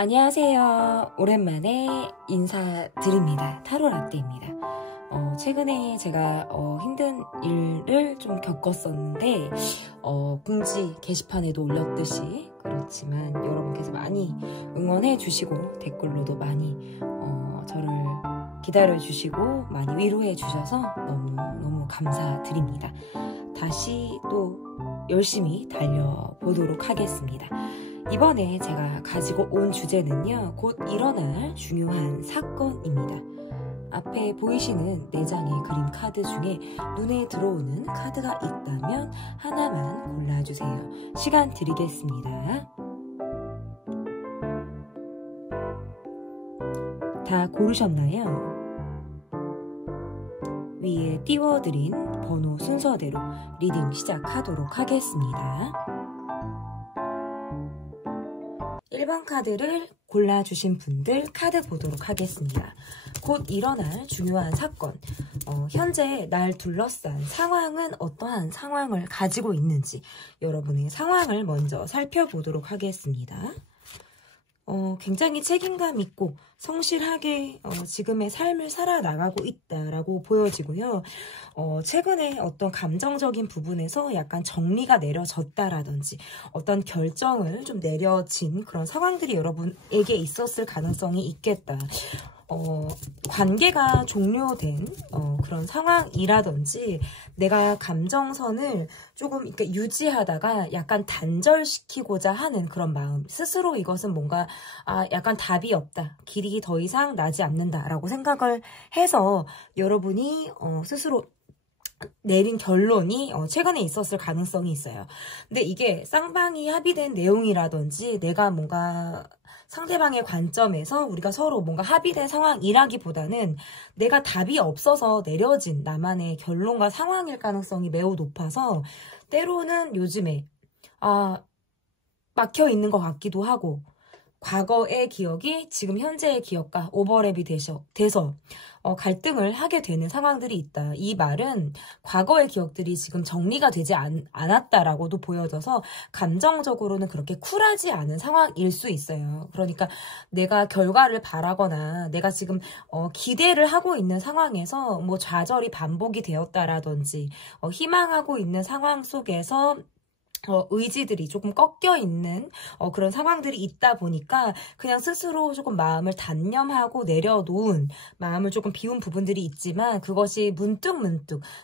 안녕하세요. 오랜만에 인사드립니다. 타로라떼입니다. 최근에 제가 힘든 일을 좀 겪었었는데 공지 게시판에도 올렸듯이 그렇지만 여러분께서 많이 응원해 주시고 댓글로도 많이 저를 기다려 주시고 많이 위로해 주셔서 너무 감사드립니다. 다시 또 열심히 달려보도록 하겠습니다. 이번에 제가 가지고 온 주제는요, 곧 일어날 중요한 사건입니다. 앞에 보이시는 4장의 그림 카드 중에 눈에 들어오는 카드가 있다면 하나만 골라주세요. 시간 드리겠습니다. 다 고르셨나요? 위에 띄워드린 번호 순서대로 리딩 시작하도록 하겠습니다. 1번 카드를 골라주신 분들 카드 보도록 하겠습니다. 곧 일어날 중요한 사건, 현재 날 둘러싼 상황은 어떠한 상황을 가지고 있는지 여러분의 상황을 먼저 살펴보도록 하겠습니다. 굉장히 책임감 있고 성실하게 지금의 삶을 살아나가고 있다라고 보여지고요. 최근에 어떤 감정적인 부분에서 약간 정리가 내려졌다라든지 어떤 결정을 좀 내려진 그런 상황들이 여러분에게 있었을 가능성이 있겠다. 관계가 종료된 그런 상황이라든지 내가 감정선을 조금 이렇게 유지하다가 약간 단절시키고자 하는 그런 마음, 스스로 이것은 뭔가 약간 답이 없다, 길이 더 이상 나지 않는다라고 생각을 해서 여러분이 스스로 내린 결론이 최근에 있었을 가능성이 있어요. 근데 이게 쌍방이 합의된 내용이라든지 내가 뭔가 상대방의 관점에서 우리가 서로 뭔가 합의된 상황이라기보다는 내가 답이 없어서 내려진 나만의 결론과 상황일 가능성이 매우 높아서 때로는 요즘에 막혀 있는 것 같기도 하고 과거의 기억이 지금 현재의 기억과 오버랩이 돼서 갈등을 하게 되는 상황들이 있다. 이 말은 과거의 기억들이 지금 정리가 되지 않았다라고도 보여져서 감정적으로는 그렇게 쿨하지 않은 상황일 수 있어요. 그러니까 내가 결과를 바라거나 내가 지금 기대를 하고 있는 상황에서 뭐 좌절이 반복이 되었다라든지 희망하고 있는 상황 속에서 의지들이 조금 꺾여 있는 그런 상황들이 있다 보니까 그냥 스스로 조금 마음을 단념하고 내려놓은, 마음을 조금 비운 부분들이 있지만 그것이 문득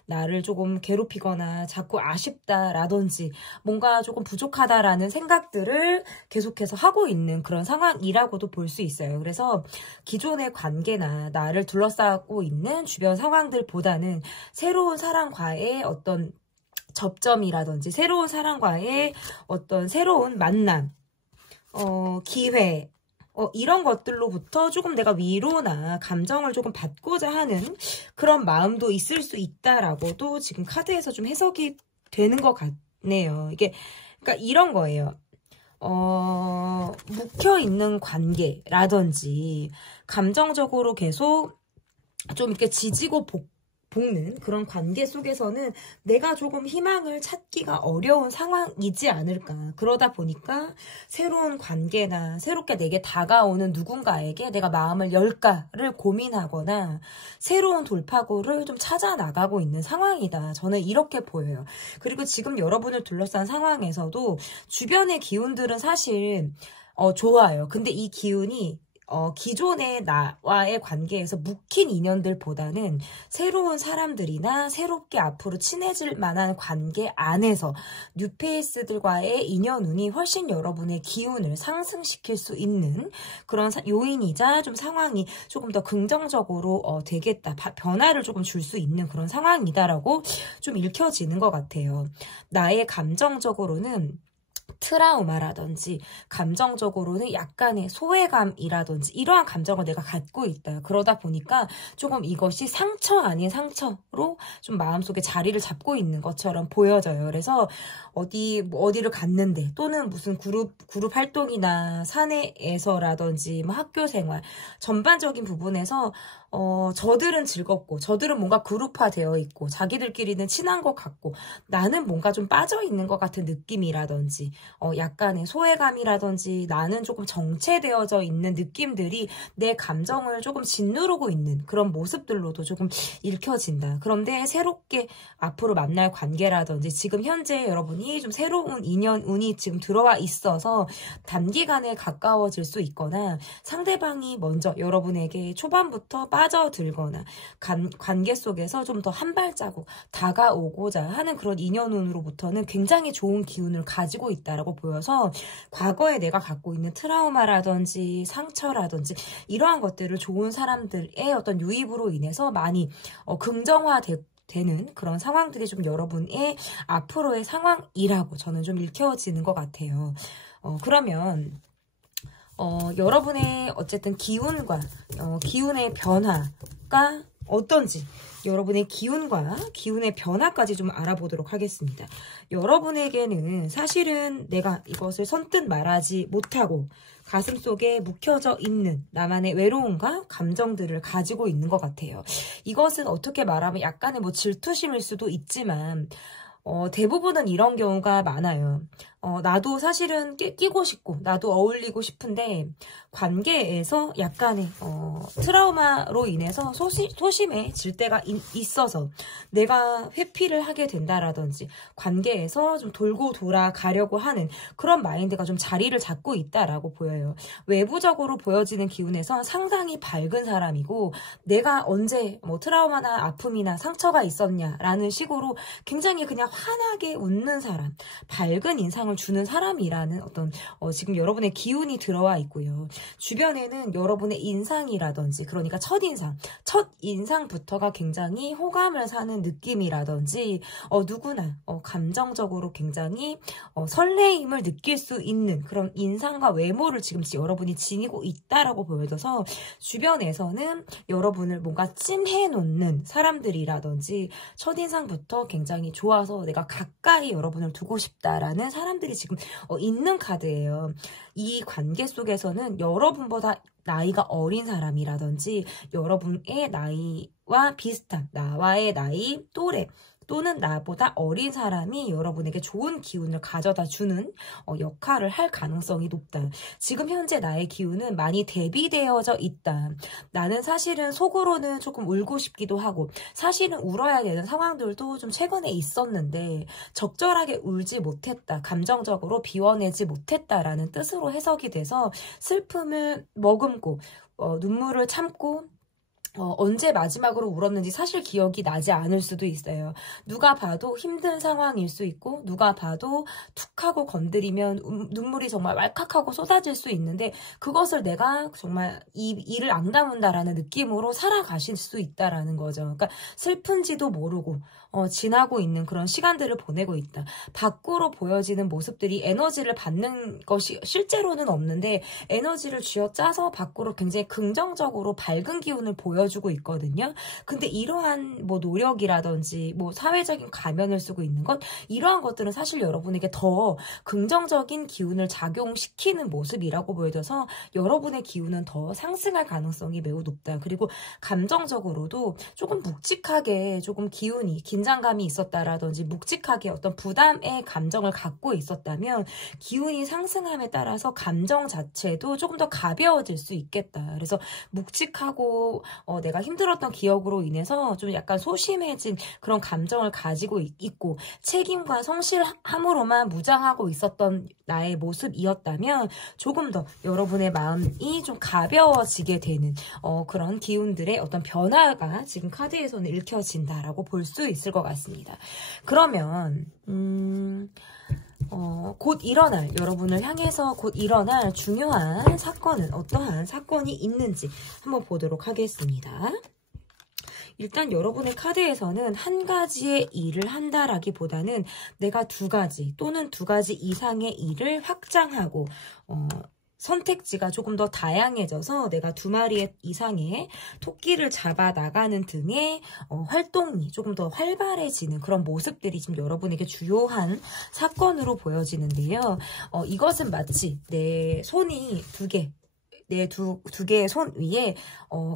나를 조금 괴롭히거나 자꾸 아쉽다라든지 뭔가 조금 부족하다라는 생각들을 계속해서 하고 있는 그런 상황이라고도 볼 수 있어요. 그래서 기존의 관계나 나를 둘러싸고 있는 주변 상황들보다는 새로운 사람과의 어떤 접점이라든지 새로운 사람과의 어떤 새로운 만남, 기회, 이런 것들로부터 조금 내가 위로나 감정을 조금 받고자 하는 그런 마음도 있을 수 있다라고도 지금 카드에서 좀 해석이 되는 것 같네요. 이게 그러니까 이런 거예요. 묵혀있는 관계라든지 감정적으로 계속 좀 이렇게 지지고 볶는 그런 관계 속에서는 내가 조금 희망을 찾기가 어려운 상황이지 않을까. 그러다 보니까 새로운 관계나 새롭게 내게 다가오는 누군가에게 내가 마음을 열까를 고민하거나 새로운 돌파구를 좀 찾아 나가고 있는 상황이다. 저는 이렇게 보여요. 그리고 지금 여러분을 둘러싼 상황에서도 주변의 기운들은 사실 좋아요. 근데 이 기운이 기존의 나와의 관계에서 묵힌 인연들보다는 새로운 사람들이나 새롭게 앞으로 친해질 만한 관계 안에서 뉴페이스들과의 인연운이 훨씬 여러분의 기운을 상승시킬 수 있는 그런 요인이자 좀 상황이 조금 더 긍정적으로 되겠다, 변화를 조금 줄 수 있는 그런 상황이다라고 좀 읽혀지는 것 같아요. 나의 감정적으로는 트라우마라든지 감정적으로는 약간의 소외감이라든지 이러한 감정을 내가 갖고 있다. 그러다 보니까 조금 이것이 상처 아닌 상처로 좀 마음속에 자리를 잡고 있는 것처럼 보여져요. 그래서 어디를 갔는데 또는 무슨 그룹 활동이나 사내에서라든지 뭐 학교 생활 전반적인 부분에서 저들은 즐겁고 저들은 뭔가 그룹화 되어 있고 자기들끼리는 친한 것 같고 나는 뭔가 좀 빠져 있는 것 같은 느낌이라든지 약간의 소외감이라든지 나는 조금 정체되어져 있는 느낌들이 내 감정을 조금 짓누르고 있는 그런 모습들로도 조금 읽혀진다. 그런데 새롭게 앞으로 만날 관계라든지 지금 현재 여러분이 좀 새로운 인연운이 지금 들어와 있어서 단기간에 가까워질 수 있거나 상대방이 먼저 여러분에게 초반부터 빠져들거나 관계 속에서 좀 더 한 발자국 다가오고자 하는 그런 인연운으로부터는 굉장히 좋은 기운을 가지고 있다라고 보여서 과거에 내가 갖고 있는 트라우마라든지 상처라든지 이러한 것들을 좋은 사람들의 어떤 유입으로 인해서 많이 긍정화되는 그런 상황들이 좀 여러분의 앞으로의 상황이라고 저는 좀 읽혀지는 것 같아요. 그러면 여러분의 어쨌든 기운과 기운의 변화가 어떤지 여러분의 기운과 기운의 변화까지 좀 알아보도록 하겠습니다. 여러분에게는 사실은 내가 이것을 선뜻 말하지 못하고 가슴속에 묵혀져 있는 나만의 외로움과 감정들을 가지고 있는 것 같아요. 이것은 어떻게 말하면 약간의 질투심일 수도 있지만 대부분은 이런 경우가 많아요. 나도 사실은 끼고 싶고 나도 어울리고 싶은데 관계에서 약간의 트라우마로 인해서 소심해질 때가 있어서 내가 회피를 하게 된다라든지 관계에서 좀 돌고 돌아가려고 하는 그런 마인드가 좀 자리를 잡고 있다라고 보여요. 외부적으로 보여지는 기운에서 상당히 밝은 사람이고 내가 언제 트라우마나 아픔이나 상처가 있었냐라는 식으로 굉장히 그냥 환하게 웃는 사람, 밝은 인상을 주는 사람이라는 어떤 지금 여러분의 기운이 들어와 있고요. 주변에는 여러분의 인상이라든지 그러니까 첫인상부터가 굉장히 호감을 사는 느낌이라든지 누구나 감정적으로 굉장히 설레임을 느낄 수 있는 그런 인상과 외모를 지금 여러분이 지니고 있다라고 보여져서 주변에서는 여러분을 뭔가 찜해 놓는 사람들이라든지 첫인상부터 굉장히 좋아서 내가 가까이 여러분을 두고 싶다라는 사람들이 지금 있는 카드예요. 이 관계 속에서는 여러분보다 나이가 어린 사람이라든지 여러분의 나이와 비슷한 나와의 나이 또래 또는 나보다 어린 사람이 여러분에게 좋은 기운을 가져다 주는 역할을 할 가능성이 높다. 지금 현재 나의 기운은 많이 대비되어져 있다. 나는 사실은 속으로는 조금 울고 싶기도 하고 사실은 울어야 되는 상황들도 좀 최근에 있었는데 적절하게 울지 못했다. 감정적으로 비워내지 못했다라는 뜻으로 해석이 돼서 슬픔을 머금고 눈물을 참고 언제 마지막으로 울었는지 사실 기억이 나지 않을 수도 있어요. 누가 봐도 힘든 상황일 수 있고 누가 봐도 툭 하고 건드리면 눈물이 정말 왈칵하고 쏟아질 수 있는데 그것을 내가 정말 이를 앙다문다라는 느낌으로 살아가실 수 있다라는 거죠. 그러니까 슬픈지도 모르고 지나고 있는 그런 시간들을 보내고 있다. 밖으로 보여지는 모습들이 에너지를 받는 것이 실제로는 없는데 에너지를 쥐어짜서 밖으로 굉장히 긍정적으로 밝은 기운을 보여주고 있거든요. 근데 이러한 노력이라든지 사회적인 가면을 쓰고 있는 것 이러한 것들은 사실 여러분에게 더 긍정적인 기운을 작용시키는 모습이라고 보여져서 여러분의 기운은 더 상승할 가능성이 매우 높다. 그리고 감정적으로도 조금 묵직하게 조금 기운이 긴장감이 있었다라든지 묵직하게 어떤 부담의 감정을 갖고 있었다면 기운이 상승함에 따라서 감정 자체도 조금 더 가벼워질 수 있겠다. 그래서 묵직하고 내가 힘들었던 기억으로 인해서 좀 약간 소심해진 그런 감정을 가지고 있고 책임과 성실함으로만 무장하고 있었던 나의 모습이었다면 조금 더 여러분의 마음이 좀 가벼워지게 되는 그런 기운들의 어떤 변화가 지금 카드에서는 읽혀진다라고 볼 수 있을 것 같습니다. 그러면 곧 일어날 여러분을 향해서 곧 일어날 중요한 사건은 어떠한 사건이 있는지 한번 보도록 하겠습니다. 일단 여러분의 카드에서는 한 가지의 일을 한다라기보다는 내가 두 가지 또는 두 가지 이상의 일을 확장하고 선택지가 조금 더 다양해져서 내가 두 마리 이상의 토끼를 잡아 나가는 등의 활동이 조금 더 활발해지는 그런 모습들이 지금 여러분에게 주요한 사건으로 보여지는데요. 이것은 마치 내 손이 두 개 내 두 개의 손 위에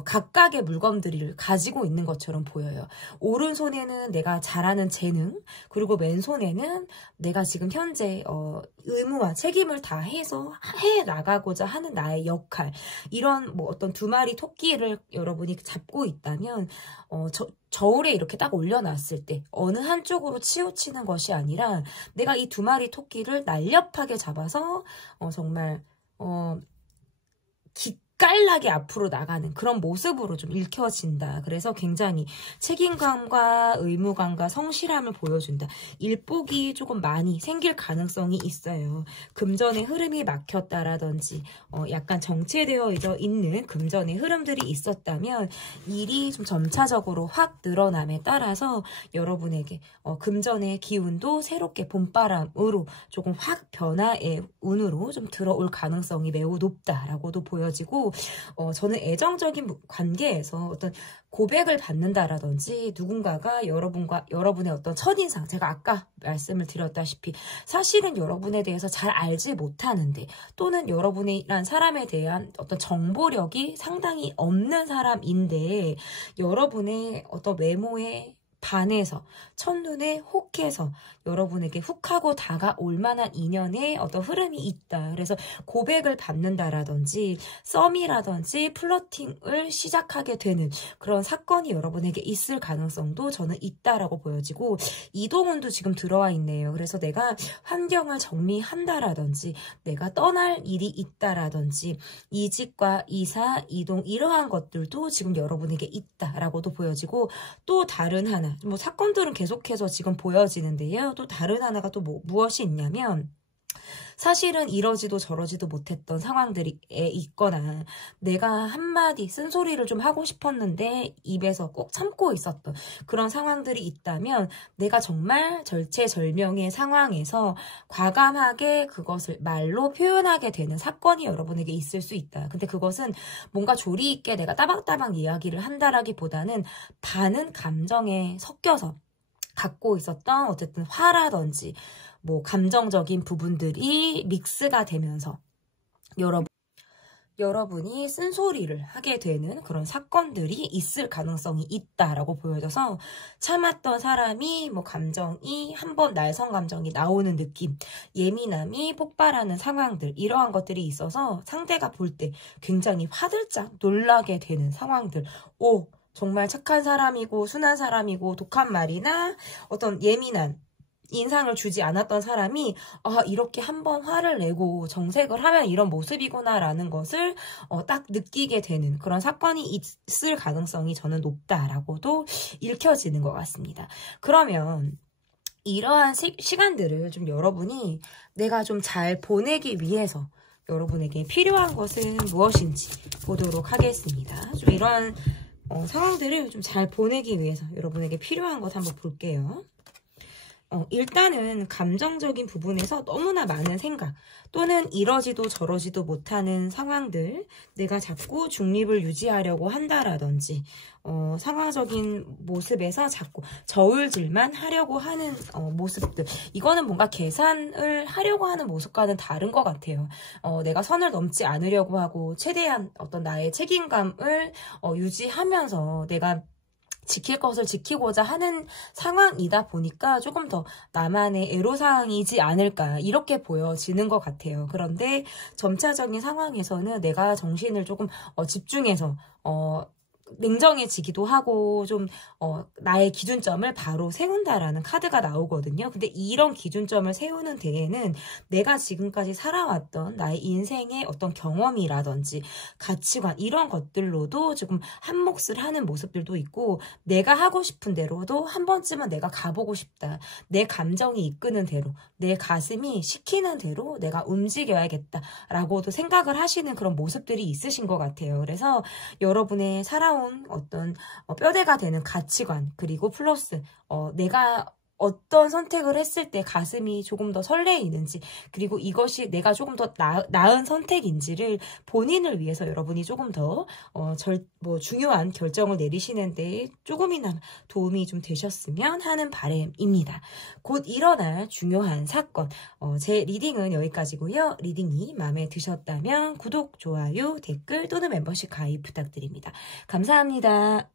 각각의 물건들을 가지고 있는 것처럼 보여요. 오른손에는 내가 잘하는 재능, 그리고 왼손에는 내가 지금 현재 의무와 책임을 다해서 해 나가고자 하는 나의 역할, 이런 뭐 어떤 두 마리 토끼를 여러분이 잡고 있다면 저울에 이렇게 딱 올려놨을 때 어느 한쪽으로 치우치는 것이 아니라 내가 이 두 마리 토끼를 날렵하게 잡아서 정말 기깔나게 앞으로 나가는 그런 모습으로 좀 읽혀진다. 그래서 굉장히 책임감과 의무감과 성실함을 보여준다. 일복이 조금 많이 생길 가능성이 있어요. 금전의 흐름이 막혔다라든지 약간 정체되어 있는 금전의 흐름들이 있었다면 일이 좀 점차적으로 확 늘어남에 따라서 여러분에게 금전의 기운도 새롭게 봄바람으로 조금 확 변화의 운으로 좀 들어올 가능성이 매우 높다라고도 보여지고, 저는 애정적인 관계에서 어떤 고백을 받는다라든지 누군가가 여러분의 어떤 첫인상, 제가 아까 말씀을 드렸다시피 사실은 여러분에 대해서 잘 알지 못하는데, 또는 여러분이란 사람에 대한 어떤 정보력이 상당히 없는 사람인데 여러분의 어떤 외모에 반해서 첫눈에 혹해서 여러분에게 훅하고 다가올 만한 인연의 어떤 흐름이 있다. 그래서 고백을 받는다라든지 썸이라든지 플러팅을 시작하게 되는 그런 사건이 여러분에게 있을 가능성도 저는 있다라고 보여지고, 이동운도 지금 들어와 있네요. 그래서 내가 환경을 정리한다라든지 내가 떠날 일이 있다라든지 이직과 이사, 이동, 이러한 것들도 지금 여러분에게 있다라고도 보여지고, 또 다른 하나, 뭐 사건들은 계속해서 지금 보여지는데요. 또 다른 하나가 또 무엇이 있냐면, 사실은 이러지도 저러지도 못했던 상황들이 있거나 내가 한마디 쓴소리를 좀 하고 싶었는데 입에서 꼭 참고 있었던 그런 상황들이 있다면, 내가 정말 절체절명의 상황에서 과감하게 그것을 말로 표현하게 되는 사건이 여러분에게 있을 수 있다. 근데 그것은 뭔가 조리 있게 내가 따박따박 이야기를 한다라기보다는 반은 감정에 섞여서 갖고 있었던 어쨌든 화라든지 뭐 감정적인 부분들이 믹스가 되면서 여러분이 쓴소리를 하게 되는 그런 사건들이 있을 가능성이 있다라고 보여져서, 참았던 사람이 뭐 감정이 한번 날선 감정이 나오는 느낌, 예민함이 폭발하는 상황들, 이러한 것들이 있어서 상대가 볼 때 굉장히 화들짝 놀라게 되는 상황들, 정말 착한 사람이고 순한 사람이고 독한 말이나 어떤 예민한 인상을 주지 않았던 사람이 이렇게 한번 화를 내고 정색을 하면 이런 모습이구나 라는 것을 딱 느끼게 되는 그런 사건이 있을 가능성이 저는 높다라고도 읽혀지는 것 같습니다. 그러면 이러한 시간들을 좀 여러분이 내가 좀 잘 보내기 위해서 여러분에게 필요한 것은 무엇인지 보도록 하겠습니다. 좀 이러한 상황들을 좀 잘 보내기 위해서 여러분에게 필요한 것 한번 볼게요. 일단은 감정적인 부분에서 너무나 많은 생각, 또는 이러지도 저러지도 못하는 상황들, 내가 자꾸 중립을 유지하려고 한다라든지 상황적인 모습에서 자꾸 저울질만 하려고 하는 모습들, 이거는 뭔가 계산을 하려고 하는 모습과는 다른 것 같아요. 내가 선을 넘지 않으려고 하고 최대한 어떤 나의 책임감을 유지하면서 내가 지킬 것을 지키고자 하는 상황이다 보니까 조금 더 나만의 애로사항이지 않을까, 이렇게 보여지는 것 같아요. 그런데 점차적인 상황에서는 내가 정신을 조금 집중해서 냉정해지기도 하고 좀 나의 기준점을 바로 세운다라는 카드가 나오거든요. 근데 이런 기준점을 세우는 데에는 내가 지금까지 살아왔던 나의 인생의 어떤 경험이라든지 가치관, 이런 것들로도 조금 한몫을 하는 모습들도 있고, 내가 하고 싶은 대로도 한 번쯤은 내가 가보고 싶다, 내 감정이 이끄는 대로, 내 가슴이 시키는 대로 내가 움직여야겠다라고도 생각을 하시는 그런 모습들이 있으신 것 같아요. 그래서 여러분의 살아온 어떤 뼈대가 되는 가치관, 그리고 플러스 내가 어떤 선택을 했을 때 가슴이 조금 더 설레이는지, 그리고 이것이 내가 조금 더 나은 선택인지를 본인을 위해서 여러분이 조금 더 중요한 결정을 내리시는데 조금이나마 도움이 좀 되셨으면 하는 바람입니다. 곧 일어날 중요한 사건, 제 리딩은 여기까지고요. 리딩이 마음에 드셨다면 구독, 좋아요, 댓글 또는 멤버십 가입 부탁드립니다. 감사합니다.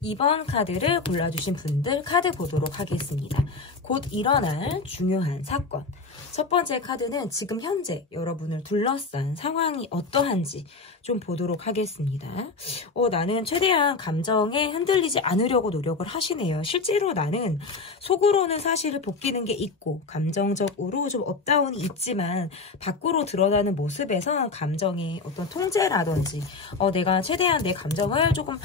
2번 카드를 골라주신 분들 카드 보도록 하겠습니다. 곧 일어날 중요한 사건. 첫 번째 카드는 지금 현재 여러분을 둘러싼 상황이 어떠한지 좀 보도록 하겠습니다. 나는 최대한 감정에 흔들리지 않으려고 노력을 하시네요. 실제로 나는 속으로는 사실 복귀는 게 있고 감정적으로 좀 업다운이 있지만 밖으로 드러나는 모습에서 감정의 어떤 통제라든지 내가 최대한 내 감정을 조금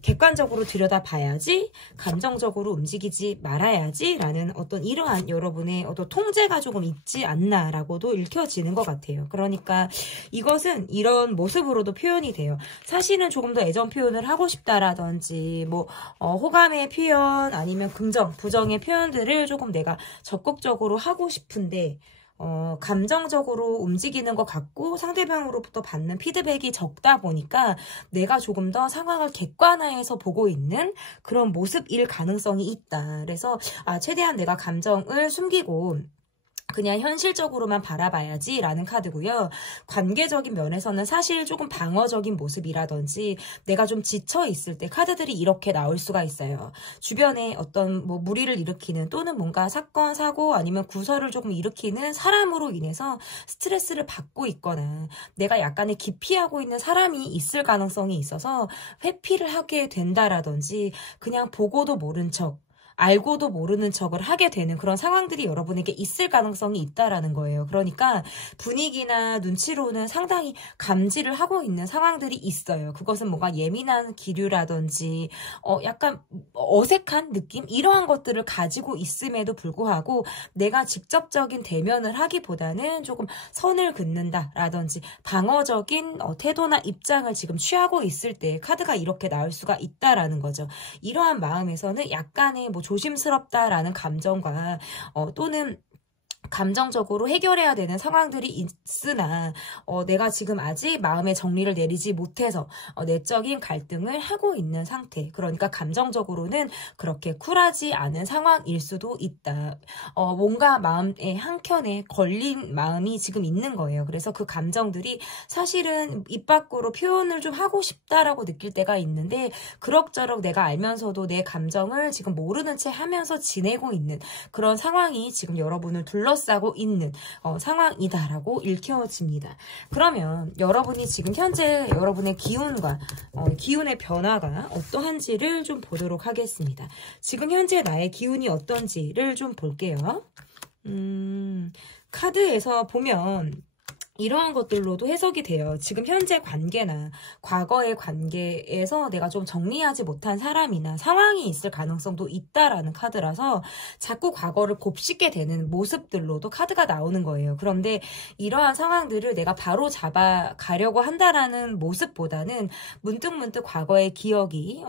객관적으로 들여다봐야지, 감정적으로 움직이지 말아야지 라는 어떤 이러한 여러분의 어떤 통제가 조금 있지 않나라고도 읽혀지는 것 같아요. 그러니까 이것은 이런 모습으로도 표현이 돼요. 사실은 조금 더 애정 표현을 하고 싶다라든지 호감의 표현 아니면 긍정, 부정의 표현들을 조금 내가 적극적으로 하고 싶은데 감정적으로 움직이는 것 같고 상대방으로부터 받는 피드백이 적다 보니까 내가 조금 더 상황을 객관화해서 보고 있는 그런 모습일 가능성이 있다. 그래서 최대한 내가 감정을 숨기고 그냥 현실적으로만 바라봐야지 라는 카드고요. 관계적인 면에서는 사실 조금 방어적인 모습이라든지 내가 좀 지쳐 있을 때 카드들이 이렇게 나올 수가 있어요. 주변에 어떤 무리를 일으키는 또는 뭔가 사건, 사고 아니면 구설을 조금 일으키는 사람으로 인해서 스트레스를 받고 있거나 내가 약간의 기피하고 있는 사람이 있을 가능성이 있어서 회피를 하게 된다라든지 그냥 보고도 모른 척 알고도 모르는 척을 하게 되는 그런 상황들이 여러분에게 있을 가능성이 있다라는 거예요. 그러니까 분위기나 눈치로는 상당히 감지를 하고 있는 상황들이 있어요. 그것은 뭔가 예민한 기류라든지 약간 어색한 느낌? 이러한 것들을 가지고 있음에도 불구하고 내가 직접적인 대면을 하기보다는 조금 선을 긋는다라든지 방어적인 태도나 입장을 지금 취하고 있을 때 카드가 이렇게 나올 수가 있다라는 거죠. 이러한 마음에서는 약간의 조심스럽다라는 감정과 또는 감정적으로 해결해야 되는 상황들이 있으나 내가 지금 아직 마음의 정리를 내리지 못해서 내적인 갈등을 하고 있는 상태. 그러니까 감정적으로는 그렇게 쿨하지 않은 상황일 수도 있다. 뭔가 마음의 한켠에 걸린 마음이 지금 있는 거예요. 그래서 그 감정들이 사실은 입 밖으로 표현을 좀 하고 싶다라고 느낄 때가 있는데 그럭저럭 내가 알면서도 내 감정을 지금 모르는 채 하면서 지내고 있는 그런 상황이 지금 여러분을 둘러싸고 있는 상황이다라고 읽혀집니다. 그러면 여러분이 지금 현재 여러분의 기운과 기운의 변화가 어떠한지를 좀 보도록 하겠습니다. 지금 현재 나의 기운이 어떤지를 좀 볼게요. 카드에서 보면 이러한 것들로도 해석이 돼요. 지금 현재 관계나 과거의 관계에서 내가 좀 정리하지 못한 사람이나 상황이 있을 가능성도 있다라는 카드라서 자꾸 과거를 곱씹게 되는 모습들로도 카드가 나오는 거예요. 그런데 이러한 상황들을 내가 바로 잡아가려고 한다라는 모습보다는 문득문득 과거의 기억이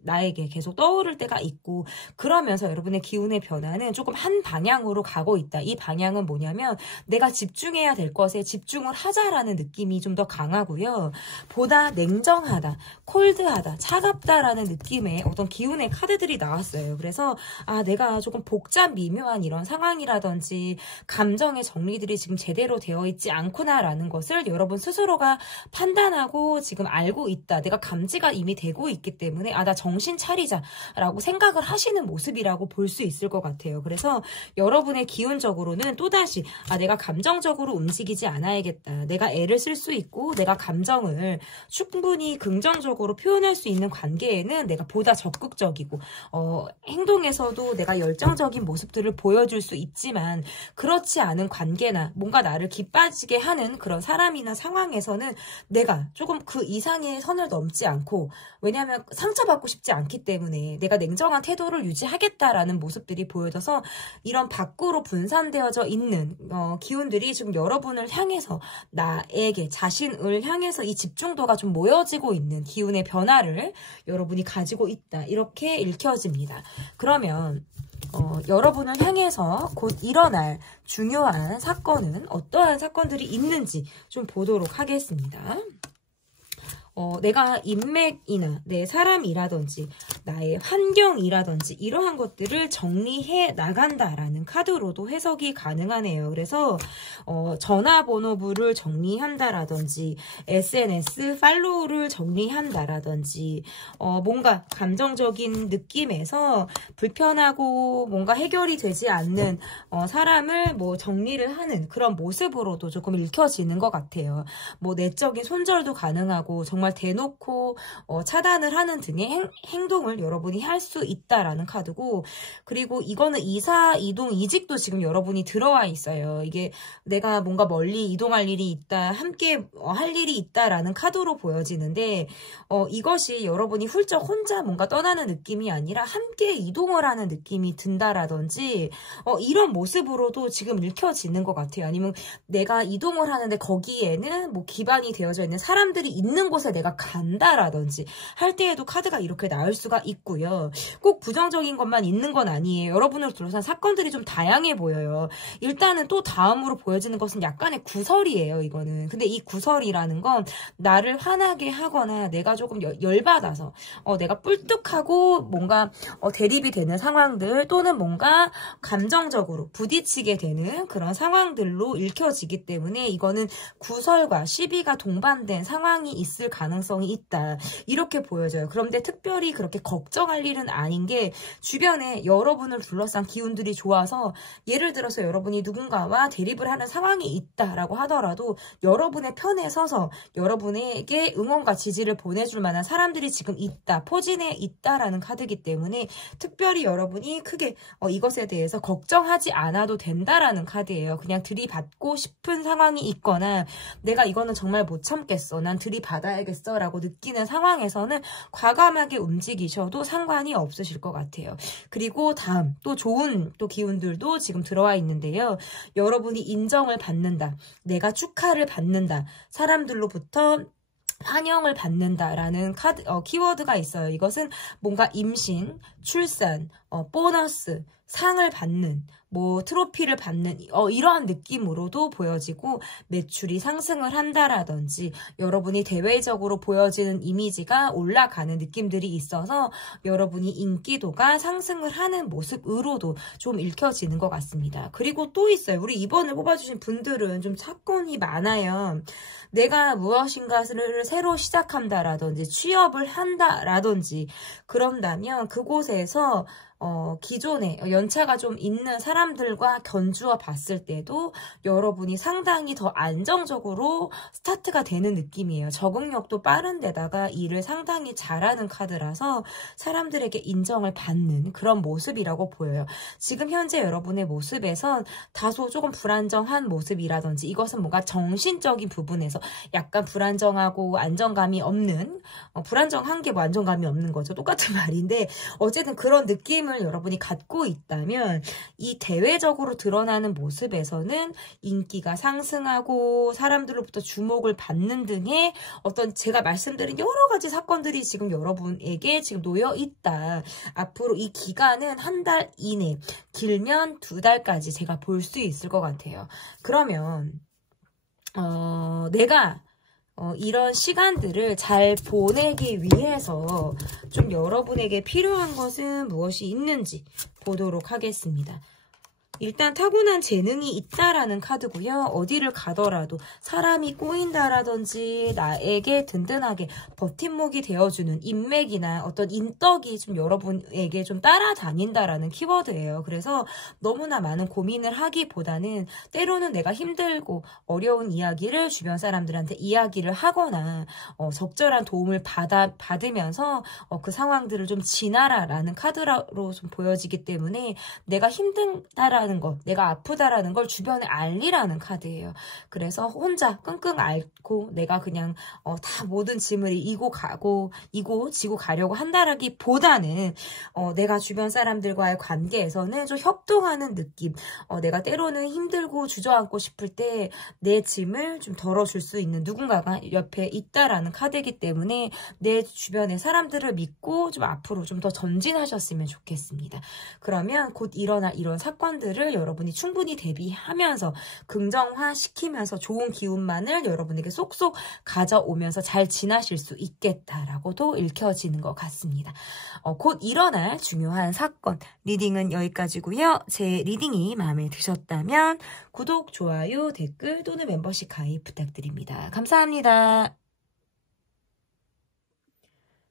나에게 계속 떠오를 때가 있고 그러면서 여러분의 기운의 변화는 조금 한 방향으로 가고 있다. 이 방향은 뭐냐면 내가 집중해야 될 것에 집중을 하자라는 느낌이 좀 더 강하고요. 보다 냉정하다, 콜드하다, 차갑다라는 느낌의 어떤 기운의 카드들이 나왔어요. 그래서 내가 조금 복잡 미묘한 이런 상황이라든지 감정의 정리들이 지금 제대로 되어 있지 않구나라는 것을 여러분 스스로가 판단하고 지금 알고 있다. 내가 감지가 이미 되고 있기 때문에 나 정신 차리자라고 생각을 하시는 모습이라고 볼 수 있을 것 같아요. 그래서 여러분의 기운적으로는 또다시 내가 감정적으로 움직이지 않아야겠다. 내가 애를 쓸 수 있고 내가 감정을 충분히 긍정적으로 표현할 수 있는 관계에는 내가 보다 적극적이고 행동에서도 내가 열정적인 모습들을 보여줄 수 있지만 그렇지 않은 관계나 뭔가 나를 기빠지게 하는 그런 사람이나 상황에서는 내가 조금 그 이상의 선을 넘지 않고 왜냐하면 상처받고 싶지 싶지 않기 때문에 내가 냉정한 태도를 유지하겠다라는 모습들이 보여져서 이런 밖으로 분산되어져 있는 기운들이 지금 여러분을 향해서 나에게 자신을 향해서 이 집중도가 좀 모여지고 있는 기운의 변화를 여러분이 가지고 있다. 이렇게 읽혀집니다. 그러면 여러분을 향해서 곧 일어날 중요한 사건은 어떠한 사건들이 있는지 좀 보도록 하겠습니다. 내가 인맥이나 내 사람이라든지 나의 환경이라든지 이러한 것들을 정리해 나간다라는 카드로도 해석이 가능하네요. 그래서 전화번호부를 정리한다라든지 SNS 팔로우를 정리한다라든지 뭔가 감정적인 느낌에서 불편하고 뭔가 해결이 되지 않는 사람을 뭐 정리를 하는 그런 모습으로도 조금 읽혀지는 것 같아요. 뭐 내적인 손절도 가능하고 정말 대놓고 차단을 하는 등의 행동을 여러분이 할 수 있다라는 카드고, 그리고 이거는 이사, 이동, 이직도 지금 여러분이 들어와 있어요. 이게 내가 뭔가 멀리 이동할 일이 있다, 함께 할 일이 있다라는 카드로 보여지는데 이것이 여러분이 훌쩍 혼자 뭔가 떠나는 느낌이 아니라 함께 이동을 하는 느낌이 든다라든지 이런 모습으로도 지금 읽혀지는 것 같아요. 아니면 내가 이동을 하는데 거기에는 뭐 기반이 되어져 있는 사람들이 있는 곳에 내가 간다라든지 할 때에도 카드가 이렇게 나올 수가 있고요. 꼭 부정적인 것만 있는 건 아니에요. 여러분을 둘러싼 사건들이 좀 다양해 보여요. 일단은 또 다음으로 보여지는 것은 약간의 구설이에요. 이거는. 근데 이 구설이라는 건 나를 화나게 하거나 내가 조금 열받아서 내가 뿔뚝하고 뭔가 대립이 되는 상황들 또는 뭔가 감정적으로 부딪히게 되는 그런 상황들로 읽혀지기 때문에 이거는 구설과 시비가 동반된 상황이 있을 가능성이 있다. 이렇게 보여져요. 그런데 특별히 그렇게 걱정할 일은 아닌 게 주변에 여러분을 둘러싼 기운들이 좋아서 예를 들어서 여러분이 누군가와 대립을 하는 상황이 있다라고 하더라도 여러분의 편에 서서 여러분에게 응원과 지지를 보내줄 만한 사람들이 지금 있다. 포진해 있다라는 카드이기 때문에 특별히 여러분이 크게 이것에 대해서 걱정하지 않아도 된다라는 카드예요. 그냥 들이받고 싶은 상황이 있거나 내가 이거는 정말 못 참겠어. 난 들이받아야겠어 라고 느끼는 상황에서는 과감하게 움직이셔도 상관이 없으실 것 같아요. 그리고 다음 또 좋은 또 기운들도 지금 들어와 있는데요. 여러분이 인정을 받는다. 내가 축하를 받는다. 사람들로부터 환영을 받는다라는 카드, 키워드가 있어요. 이것은 뭔가 임신, 출산, 보너스, 상을 받는, 뭐 트로피를 받는 이러한 느낌으로도 보여지고 매출이 상승을 한다라든지 여러분이 대외적으로 보여지는 이미지가 올라가는 느낌들이 있어서 여러분이 인기도가 상승을 하는 모습으로도 좀 읽혀지는 것 같습니다. 그리고 또 있어요. 우리 2번을 뽑아주신 분들은 좀 사건이 많아요. 내가 무엇인가를 새로 시작한다라든지 취업을 한다라든지 그런다면 그곳에서 기존에 연차가 좀 있는 사람들과 견주어 봤을 때도 여러분이 상당히 더 안정적으로 스타트가 되는 느낌이에요. 적응력도 빠른 데다가 일을 상당히 잘하는 카드라서 사람들에게 인정을 받는 그런 모습이라고 보여요. 지금 현재 여러분의 모습에선 다소 조금 불안정한 모습이라든지 이것은 뭔가 정신적인 부분에서 약간 불안정하고 안정감이 없는 불안정한 게 뭐 안정감이 없는 거죠. 똑같은 말인데 어쨌든 그런 느낌을 여러분이 갖고 있다면 이 대외적으로 드러나는 모습에서는 인기가 상승하고 사람들로부터 주목을 받는 등의 어떤 제가 말씀드린 여러 가지 사건들이 지금 여러분에게 지금 놓여 있다. 앞으로 이 기간은 한 달 이내, 길면 2달까지 제가 볼 수 있을 것 같아요. 그러면 내가 이런 시간들을 잘 보내기 위해서 좀 여러분에게 필요한 것은 무엇이 있는지 보도록 하겠습니다. 일단 타고난 재능이 있다라는 카드고요. 어디를 가더라도 사람이 꼬인다라든지 나에게 든든하게 버팀목이 되어주는 인맥이나 어떤 인덕이 좀 여러분에게 좀 따라다닌다라는 키워드예요. 그래서 너무나 많은 고민을 하기보다는 때로는 내가 힘들고 어려운 이야기를 주변 사람들한테 이야기를 하거나 적절한 도움을 받으면서 그 상황들을 좀 지나라라는 카드로 좀 보여지기 때문에 내가 힘들다라는 있다라는 것, 내가 아프다라는 걸 주변에 알리라는 카드예요. 그래서 혼자 끙끙 앓고 내가 그냥 다 모든 짐을 이고 지고 가려고 한다라기보다는 내가 주변 사람들과의 관계에서는 좀 협동하는 느낌, 내가 때로는 힘들고 주저앉고 싶을 때 내 짐을 좀 덜어줄 수 있는 누군가가 옆에 있다라는 카드이기 때문에 내 주변의 사람들을 믿고 좀 앞으로 좀 더 전진하셨으면 좋겠습니다. 그러면 곧 일어날 이런 사건들을 여러분이 충분히 대비하면서 긍정화시키면서 좋은 기운만을 여러분에게 쏙쏙 가져오면서 잘 지나실 수 있겠다라고도 읽혀지는 것 같습니다. 곧 일어날 중요한 사건 리딩은 여기까지고요. 제 리딩이 마음에 드셨다면 구독, 좋아요, 댓글 또는 멤버십 가입 부탁드립니다. 감사합니다.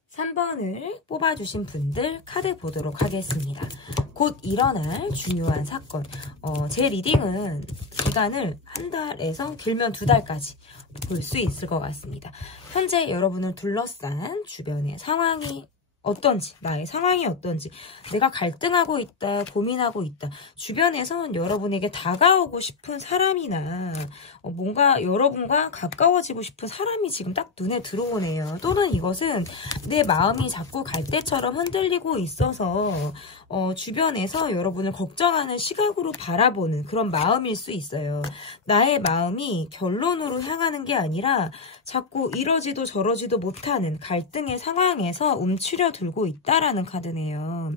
3번을 뽑아주신 분들 카드 보도록 하겠습니다. 곧 일어날 중요한 사건. 제 리딩은 기간을 한 달에서 길면 2달까지 볼 수 있을 것 같습니다. 현재 여러분을 둘러싼 주변의 상황이 어떤지, 나의 상황이 어떤지, 내가 갈등하고 있다, 고민하고 있다. 주변에선 여러분에게 다가오고 싶은 사람이나 뭔가 여러분과 가까워지고 싶은 사람이 지금 딱 눈에 들어오네요. 또는 이것은 내 마음이 자꾸 갈대처럼 흔들리고 있어서 주변에서 여러분을 걱정하는 시각으로 바라보는 그런 마음일 수 있어요. 나의 마음이 결론으로 향하는 게 아니라 자꾸 이러지도 저러지도 못하는 갈등의 상황에서 움츠려들고 있다라는 카드네요.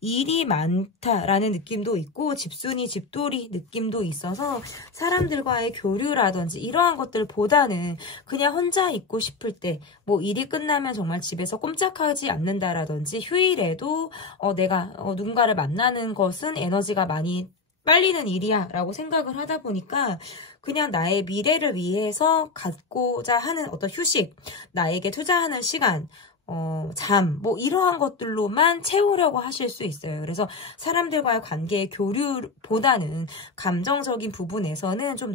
일이 많다라는 느낌도 있고 집순이 집돌이 느낌도 있어서 사람들과의 교류라든지 이러한 것들보다는 그냥 혼자 있고 싶을 때 뭐 일이 끝나면 정말 집에서 꼼짝하지 않는다라든지 휴일에도 내가 누군가를 만나는 것은 에너지가 많이 빨리는 일이야 라고 생각을 하다 보니까 그냥 나의 미래를 위해서 갖고자 하는 어떤 휴식, 나에게 투자하는 시간, 잠, 뭐 이러한 것들로만 채우려고 하실 수 있어요. 그래서 사람들과의 관계의 교류보다는 감정적인 부분에서는 좀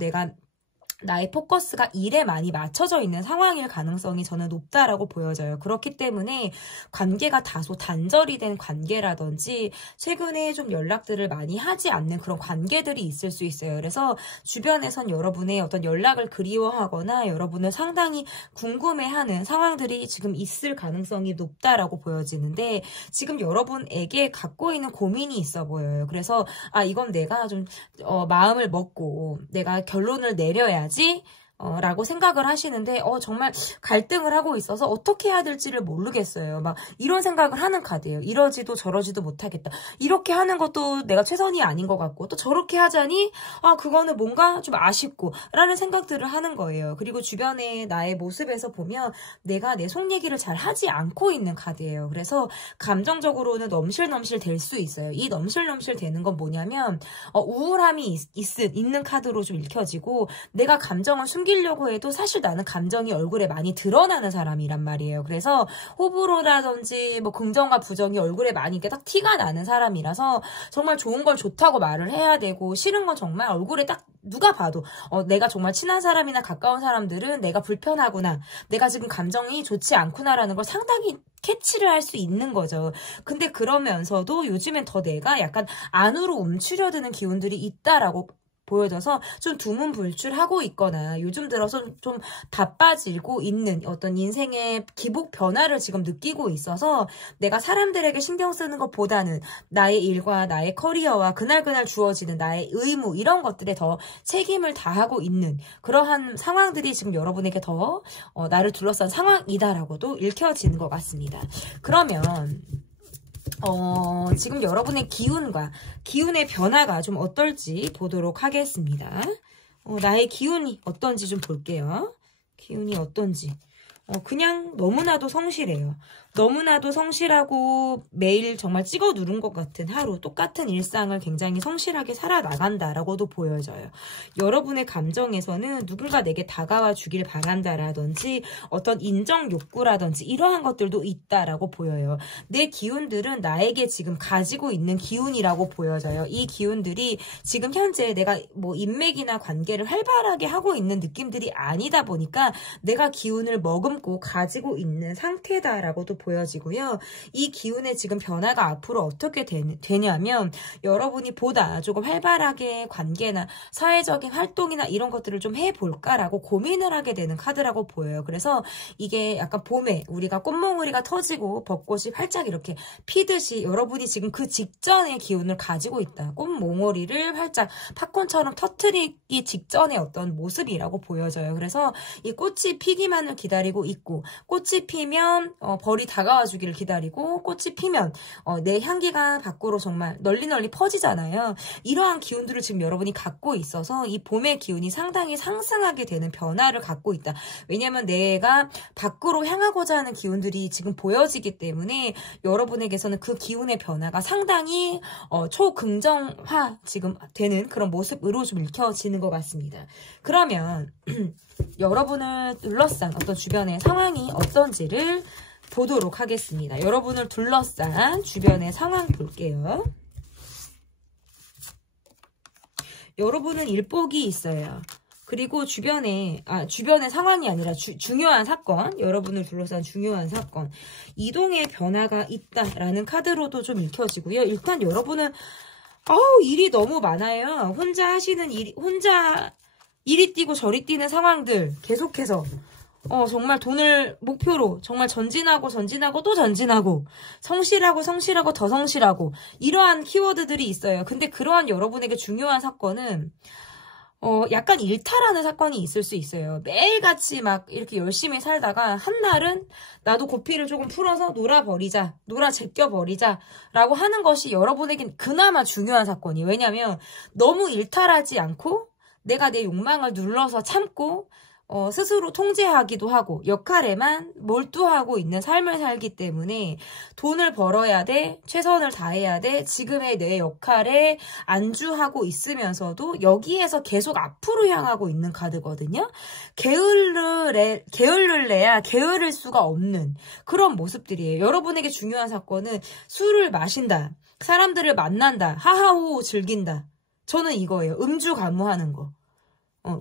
나의 포커스가 일에 많이 맞춰져 있는 상황일 가능성이 저는 높다라고 보여져요. 그렇기 때문에 관계가 다소 단절이 된 관계라든지 최근에 좀 연락들을 많이 하지 않는 그런 관계들이 있을 수 있어요. 그래서 주변에선 여러분의 어떤 연락을 그리워하거나 여러분을 상당히 궁금해하는 상황들이 지금 있을 가능성이 높다라고 보여지는데 지금 여러분에게 갖고 있는 고민이 있어 보여요. 그래서 이건 내가 좀 마음을 먹고 내가 결론을 내려야 라고 생각을 하시는데 정말 갈등을 하고 있어서 어떻게 해야 될지를 모르겠어요. 막 이런 생각을 하는 카드예요. 이러지도 저러지도 못하겠다. 이렇게 하는 것도 내가 최선이 아닌 것 같고 또 저렇게 하자니 그거는 뭔가 좀 아쉽고 라는 생각들을 하는 거예요. 그리고 주변에 나의 모습에서 보면 내가 내 속 얘기를 잘 하지 않고 있는 카드예요. 그래서 감정적으로는 넘실넘실 될 수 있어요. 이 넘실넘실 되는 건 뭐냐면 우울함이 있는 카드로 좀 읽혀지고 내가 감정을 숨기려고 해도 사실 나는 감정이 얼굴에 많이 드러나는 사람이란 말이에요. 그래서 호불호라든지 뭐 긍정과 부정이 얼굴에 많이 이렇게 딱 티가 나는 사람이라서 정말 좋은 걸 좋다고 말을 해야 되고 싫은 건 정말 얼굴에 딱 누가 봐도 내가 정말 친한 사람이나 가까운 사람들은 내가 불편하구나, 내가 지금 감정이 좋지 않구나라는 걸 상당히 캐치를 할 수 있는 거죠. 근데 그러면서도 요즘엔 더 내가 약간 안으로 움츠려드는 기운들이 있다라고 보여져서 좀 두문불출하고 있거나 요즘 들어서 좀 바빠지고 있는 어떤 인생의 기복 변화를 지금 느끼고 있어서 내가 사람들에게 신경 쓰는 것보다는 나의 일과 나의 커리어와 그날그날 주어지는 나의 의무 이런 것들에 더 책임을 다하고 있는 그러한 상황들이 지금 여러분에게 더 나를 둘러싼 상황이다라고도 읽혀지는 것 같습니다. 그러면 지금 여러분의 기운의 변화가 좀 어떨지 보도록 하겠습니다. 나의 기운이 어떤지 좀 볼게요. 기운이 어떤지. 그냥 너무나도 성실해요. 너무나도 성실하고 매일 정말 찍어 누른 것 같은 하루, 똑같은 일상을 굉장히 성실하게 살아나간다라고도 보여져요. 여러분의 감정에서는 누군가 내게 다가와 주길 바란다라든지 어떤 인정 욕구라든지 이러한 것들도 있다라고 보여요. 내 기운들은 나에게 지금 가지고 있는 기운이라고 보여져요. 이 기운들이 지금 현재 내가 뭐 인맥이나 관계를 활발하게 하고 있는 느낌들이 아니다 보니까 내가 기운을 머금고 가지고 있는 상태다라고도 보여지고요. 이 기운의 지금 변화가 앞으로 어떻게 되냐면 여러분이 보다 조금 활발하게 관계나 사회적인 활동이나 이런 것들을 좀 해볼까라고 고민을 하게 되는 카드라고 보여요. 그래서 이게 약간 봄에 우리가 꽃몽우리가 터지고 벚꽃이 활짝 이렇게 피듯이 여러분이 지금 그 직전의 기운을 가지고 있다. 꽃몽우리를 활짝 팝콘처럼 터트리기 직전의 어떤 모습이라고 보여져요. 그래서 이 꽃이 피기만을 기다리고 있고 꽃이 피면 벌이 다가와 주기를 기다리고 꽃이 피면 내 향기가 밖으로 정말 널리 퍼지잖아요. 이러한 기운들을 지금 여러분이 갖고 있어서 이 봄의 기운이 상당히 상승하게 되는 변화를 갖고 있다. 왜냐하면 내가 밖으로 향하고자 하는 기운들이 지금 보여지기 때문에 여러분에게서는 그 기운의 변화가 상당히 초긍정화 지금 되는 그런 모습으로 좀 읽혀지는 것 같습니다. 그러면 여러분을 둘러싼 어떤 주변의 상황이 어떤지를 보도록 하겠습니다. 여러분을 둘러싼 주변의 상황 볼게요. 여러분은 일복이 있어요. 그리고 주변의 상황이 아니라 중요한 사건, 여러분을 둘러싼 중요한 사건, 이동의 변화가 있다라는 카드로도 좀 읽혀지고요. 일단 여러분은 일이 너무 많아요. 혼자 하시는 일이, 혼자 이리 뛰고 저리 뛰는 상황들 계속해서 정말 돈을 목표로 정말 전진하고 또 전진하고 성실하고 더 성실하고 이러한 키워드들이 있어요. 근데 그러한 여러분에게 중요한 사건은 약간 일탈하는 사건이 있을 수 있어요. 매일같이 막 이렇게 열심히 살다가 한날은 나도 고삐를 조금 풀어서 놀아 제껴버리자 라고 하는 것이 여러분에겐 그나마 중요한 사건이에요. 왜냐면 너무 일탈하지 않고 내가 내 욕망을 눌러서 참고 스스로 통제하기도 하고 역할에만 몰두하고 있는 삶을 살기 때문에 돈을 벌어야 돼, 최선을 다해야 돼, 지금의 내 역할에 안주하고 있으면서도 여기에서 계속 앞으로 향하고 있는 카드거든요. 게을러야 게으를 수가 없는 그런 모습들이에요. 여러분에게 중요한 사건은 술을 마신다, 사람들을 만난다, 하하호 즐긴다. 저는 이거예요. 음주 가무하는 거.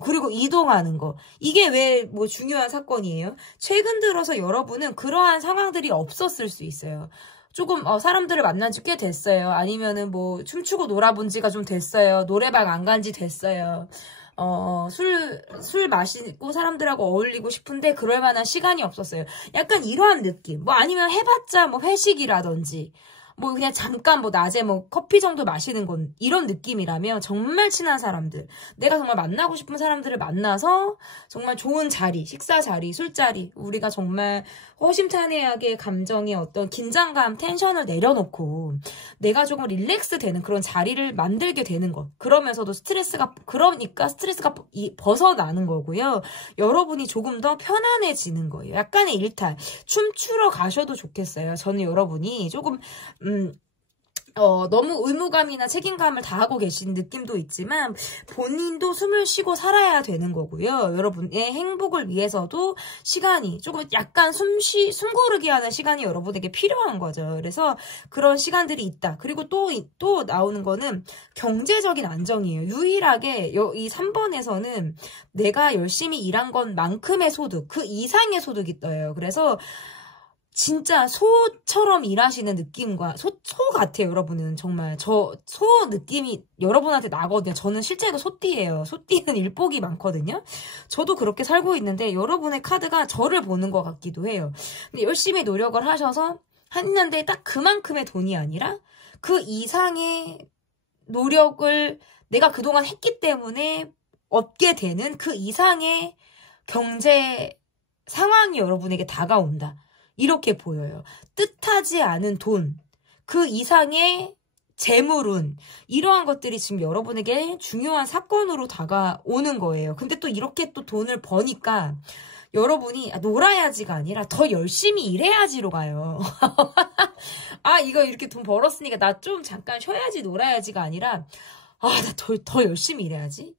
그리고 이동하는 거. 이게 왜 중요한 사건이에요? 최근 들어서 여러분은 그러한 상황들이 없었을 수 있어요. 조금 사람들을 만난 지 꽤 됐어요. 아니면은 춤추고 놀아본 지가 좀 됐어요. 노래방 안 간 지 됐어요. 술 마시고 사람들하고 어울리고 싶은데 그럴 만한 시간이 없었어요. 약간 이러한 느낌. 아니면 해봤자 회식이라든지 그냥 잠깐 낮에 커피 정도 마시는 건 이런 느낌이라면 정말 친한 사람들, 내가 정말 만나고 싶은 사람들을 만나서 정말 좋은 자리, 식사 자리, 술자리, 우리가 정말 허심탄회하게 감정의 어떤 긴장감, 텐션을 내려놓고 내가 조금 릴렉스 되는 그런 자리를 만들게 되는 것. 그러면서도 스트레스가 벗어나는 거고요. 여러분이 조금 더 편안해지는 거예요. 약간의 일탈. 춤추러 가셔도 좋겠어요. 저는 여러분이 조금 너무 의무감이나 책임감을 다하고 계신 느낌도 있지만 본인도 숨을 쉬고 살아야 되는 거고요. 여러분의 행복을 위해서도 시간이 조금 약간 숨 고르게 하는 시간이 여러분에게 필요한 거죠. 그래서 그런 시간들이 있다. 그리고 또 나오는 거는 경제적인 안정이에요. 유일하게 이 3번에서는 내가 열심히 일한 것만큼의 소득, 그 이상의 소득이 떠요. 그래서 진짜 소처럼 일하시는 느낌과 소 같아요. 여러분은 정말 소 느낌이 여러분한테 나거든요. 저는 실제로 소띠예요. 소띠는 일복이 많거든요. 저도 그렇게 살고 있는데 여러분의 카드가 저를 보는 것 같기도 해요. 근데 열심히 노력을 하셔서 했는데 딱 그만큼의 돈이 아니라 그 이상의 노력을 내가 그동안 했기 때문에 얻게 되는 그 이상의 경제 상황이 여러분에게 다가온다. 이렇게 보여요. 뜻하지 않은 돈, 그 이상의 재물운, 이러한 것들이 지금 여러분에게 중요한 사건으로 다가오는 거예요. 근데 또 이렇게 또 돈을 버니까 여러분이 놀아야지가 아니라 더 열심히 일해야지로 가요. 이거 이렇게 돈 벌었으니까 나 좀 잠깐 쉬어야지 놀아야지가 아니라 나 더 열심히 일해야지.